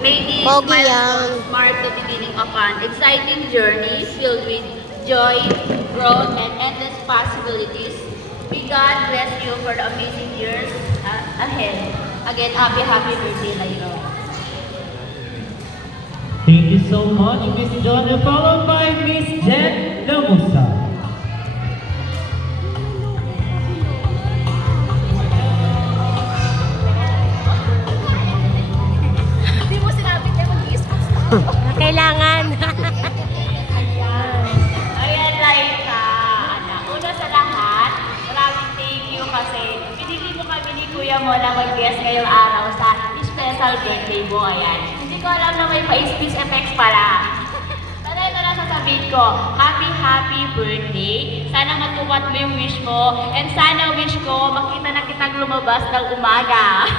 May these Pogi milestones yan. mark the beginning of an exciting journey filled with joy, growth, and endless possibilities. May God bless you for the amazing years ahead. Again, happy birthday, Lairo. Thank you so much, Miss Donna, followed by Miss Jen Lamusa. Hindi mo sinabi niya mag-i-sports tayo. Kailangan. Ayan, Laika. Una sa lahat, maraming thank you kasi pinili mo kami ni Kuya mo na mag-guest ngayong araw sa special birthday mo. Ayan. Hindi ko alam na may pa-speech effects pala. Sana ito lang sasabihin ko, happy birthday. Sana matupad mo yung wish mo. And sana wish ko, makita na kitang lumabas ng umaga.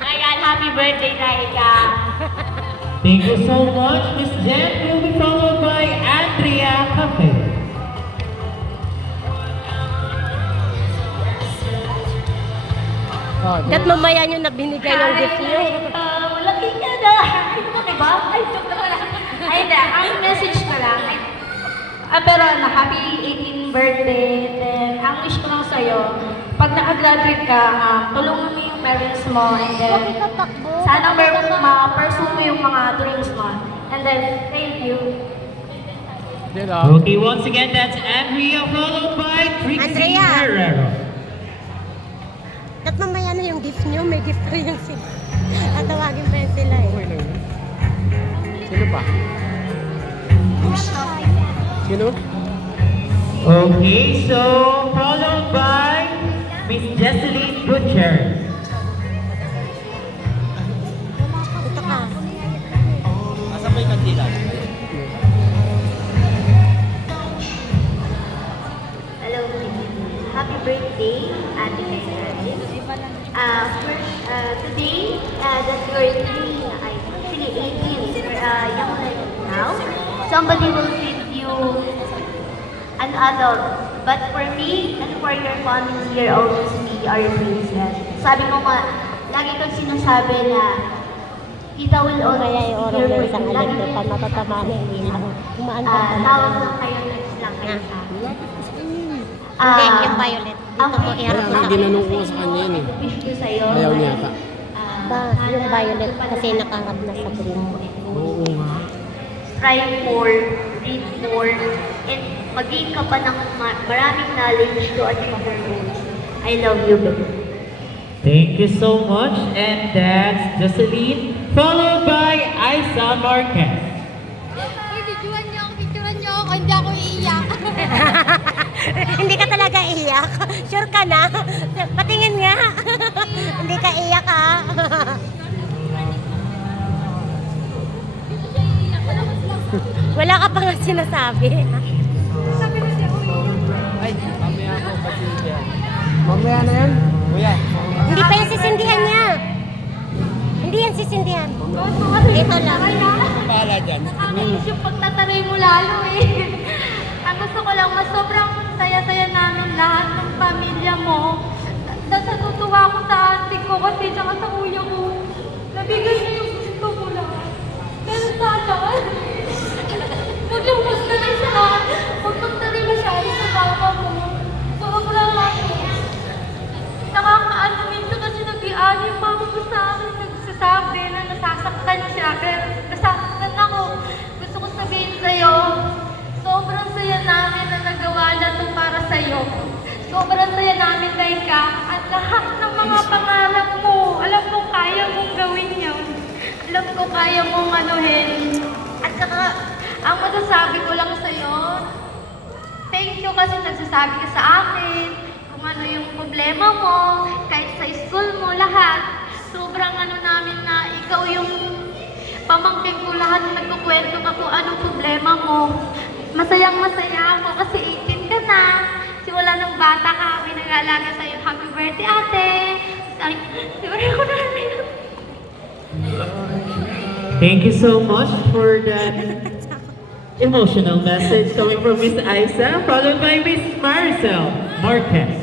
Ayan, happy birthday, Laika. Thank you so much, Miss Jen. Will be followed by Andrea Cafe. Dat mamaya nyo na binigay yung gift nyo. Laki ka na. Diba? Ay, joke na pala. Ay, hindi. Ang message ko lang. Pero happy 18th birthday. Then, ang wish ko lang sa'yo, pag nakagraduate ka, tulungan mo yung parents mo. And then, sana ma-pursue mo yung mga dreams mo. And then, thank you. Okay, once again, that's Andrea, followed by Trixie Andrea. Herrero. Dat mamaya na yung gift nyo. May gift rin yung sila. Tatawagin pa yun sila eh. Sino pa? Sino? Okay, so followed by Miss Jesseline Butcher. Ito ka. Asan ba yung kandila? Hello, happy birthday, Ate Kaysarin. Today, that you're actually 18, young now. Somebody will give you an adult. But for me and for your family, you'll always be our princess. Sabi mo nga, lagi kang sinasabi na kita will Kaya always be i-order here mo for isang you. Lagi alente pa kang matatama na yung ilaw. Kumaan ka pa. tawag lang kayo, next lang kayo sa akin. Hindi, yung violet. Dito mo iharap mo sa akin. Ginanong ko sa kanya yan eh. Wish ko sa'yo. Ayaw niya ata. Ba, yung violet kasi nakaharap na sa green. Oo nga. Strive more, read more, and mag-gain ka pa ng maraming knowledge to achieve your goals. I love you, baby. Thank you so much, and that's Jocelyn, followed by Isa Marquez. Uy, picturean niyo ako, hindi ako iiyak. Hindi ka talaga iyak. Sure ka na? Patingin nga. Hindi ka iyak ha. Wala ka pa nga sinasabi. Sabi ko siya, Ay, mamaya ako pati yan. Mamaya na yan? Kuya. Hindi pa yan sisindihan niya. Hindi yan sisindihan. Ito lang. Pala dyan. nakakainis yung pagtataray mo lalo eh. Ang gusto ko lang, mas sobrang saya-saya namin lahat ng pamilya mo. Natutuwa ko sa ate ko kasi tsaka sa kuya ko. Nabigay niyo yung gusto ko lahat. Pero sana, huwag lang magtaray sa lahat. Huwag magtaray masyado sa mama mo. Sobrang ako. Nakakaano minsan kasi nag-iano yung mama ko sa akin. Nagsasabi na nasasaktan siya. Kaya nasasaktan ako. Gusto ko sabihin sa'yo, sobrang saya namin na nagawa na ito para sa'yo. Sobrang saya namin, Laika. At lahat ng mga pangarap mo, alam ko kaya mong gawin yun. Alam ko kaya mong anuhin. At saka, ang masasabi ko lang sa'yo, thank you kasi nagsasabi ka sa akin kung ano yung problema mo, kahit sa school mo, lahat. Sobrang ano namin na ikaw yung pamangkin ko lahat, nagkukwento ka kung anong problema mo. Masayang masaya ako kasi 18 ka na. Simula ng bata ka, may nag-aalaga sa'yo. Happy birthday, ate! Ay, sorry ako na rin. Thank you so much for that emotional message coming from Miss Isa, followed by Miss Maricel Marquez.